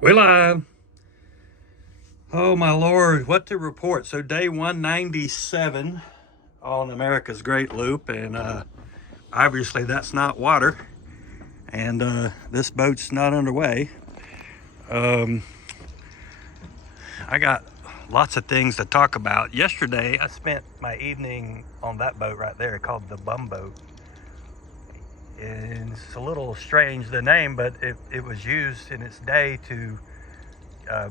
We're live. Oh my Lord, what to report. So day 197 on America's Great Loop, and obviously that's not water, and this boat's not underway. I got lots of things to talk about. Yesterday I spent my evening on that boat right there called the Bum Boat. And it's a little strange, the name, but it was used in its day to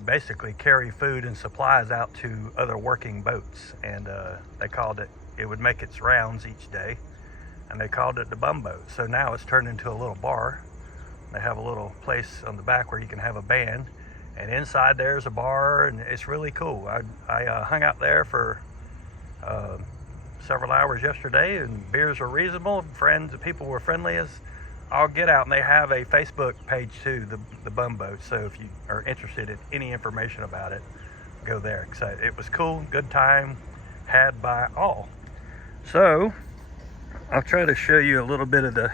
basically carry food and supplies out to other working boats, and they called it would make its rounds each day, and they called it the Bum Boat. So now it's turned into a little bar. They have a little place on the back where you can have a band, and inside there's a bar, and it's really cool. I hung out there for several hours yesterday, and beers were reasonable. People were friendly as I'll get out, and they have a Facebook page too, the Bum Boat. So if you are interested in any information about it, go there. So it was cool, good time had by all. So I'll try to show you a little bit of the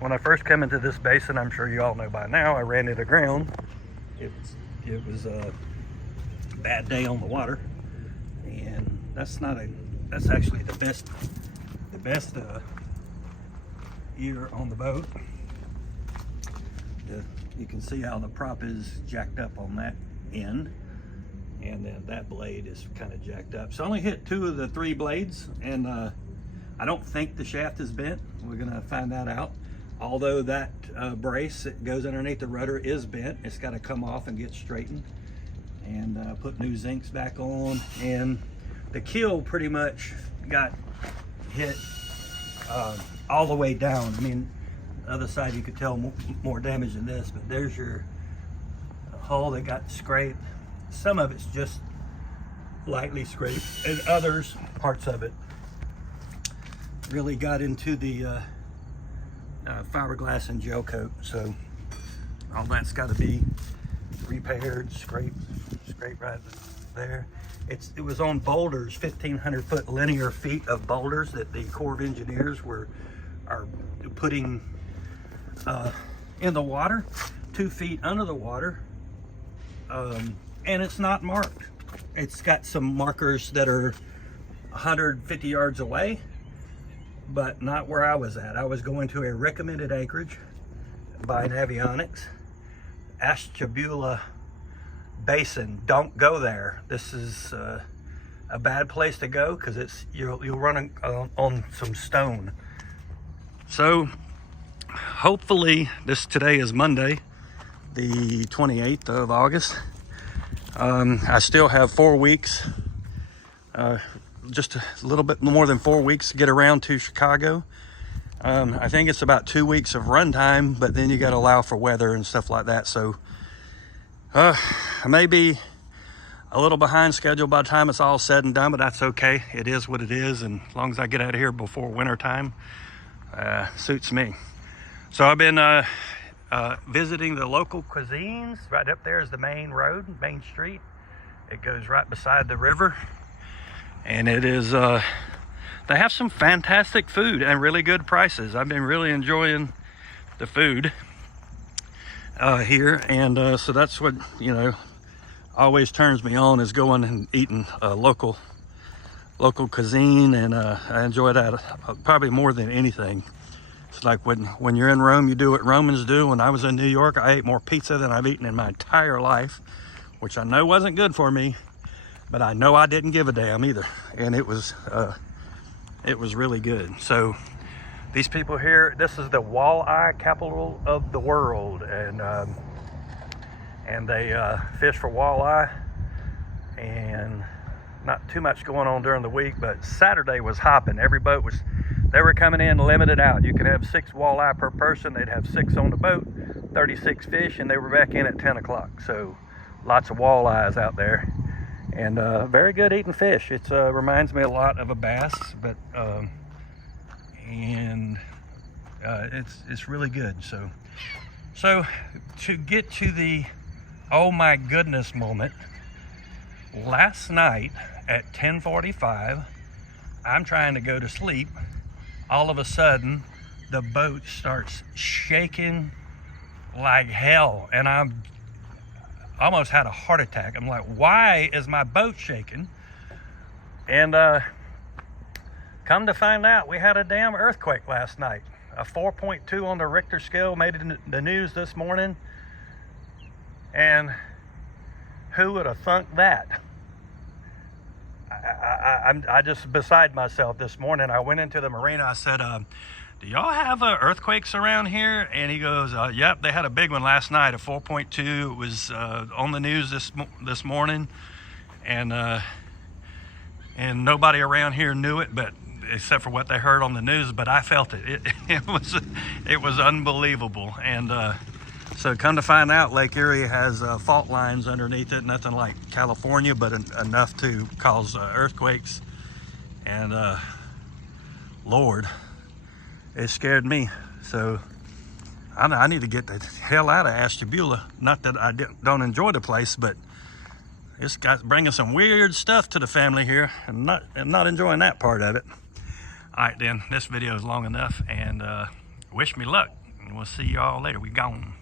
when I first came into this basin. I'm sure you all know by now, I ran it aground. It was a bad day on the water, and that's actually the best year on the boat. You can see how the prop is jacked up on that end, and then that blade is kind of jacked up. So I only hit 2 of the 3 blades, and I don't think the shaft is bent. We're gonna find that out. Although that brace that goes underneath the rudder is bent, it's got to come off and get straightened, and put new zincs back on. And the keel pretty much got hit all the way down. I mean, the other side you could tell more damage than this, but there's your hull that got scraped. Some of it's just lightly scraped, and others, parts of it, really got into the fiberglass and gel coat. So all that's got to be repaired, scraped right there. It was on boulders, 1,500 foot linear feet of boulders that the Corps of Engineers are putting in the water, 2 feet under the water, and it's not marked. It's got some markers that are 150 yards away, but not where I was at. I was going to a recommended anchorage by Navionics, Ashtabula Basin. Don't go there. This is a bad place to go because you'll run on some stone. So hopefully today is Monday, the 28th of August. I still have 4 weeks, just a little bit more than 4 weeks to get around to Chicago. I think it's about 2 weeks of run time, but then you got to allow for weather and stuff like that. So I may be a little behind schedule by the time it's all said and done, but that's okay. It is what it is, and as long as I get out of here before winter time, suits me. So I've been visiting the local cuisines. Right up there is the main road, Main Street. It goes right beside the river, and it is they have some fantastic food and really good prices. I've been really enjoying the food here, and so that's what always turns me on, is going and eating local cuisine, and I enjoy that probably more than anything. It's like when you're in Rome, you do what Romans do. When I was in New York, I ate more pizza than I've eaten in my entire life, which I know wasn't good for me, but I know I didn't give a damn either, and it was really good. So these people here, this is the walleye capital of the world, and they fish for walleye, and not too much going on during the week, but Saturday was hopping. Every boat they were coming in limited out. You could have 6 walleye per person. They'd have 6 on the boat, 36 fish, and they were back in at 10 o'clock. So lots of walleyes out there, and very good eating fish. It reminds me a lot of a bass, but it's really good. So to get to the oh my goodness moment, last night at 10:45, I'm trying to go to sleep. All of a sudden, the boat starts shaking like hell, and I almost had a heart attack. I'm like, why is my boat shaking? And come to find out, we had a damn earthquake last night. A 4.2 on the Richter scale made it in the news this morning. And who would have thunk that? I'm just beside myself this morning. I went into the marina. I said, do y'all have earthquakes around here? And he goes, yep, they had a big one last night, a 4.2. It was on the news this morning. And nobody around here knew it, but except for what they heard on the news. But I felt it. It was unbelievable. And so come to find out, Lake Erie has fault lines underneath it. Nothing like California, but enough to cause earthquakes. And Lord, it scared me. So I need to get the hell out of Ashtabula. Not that I don't enjoy the place, but it's got bringing some weird stuff to the family here, and not enjoying that part of it. All right, then, this video is long enough, and wish me luck. And we'll see y'all later. We gone.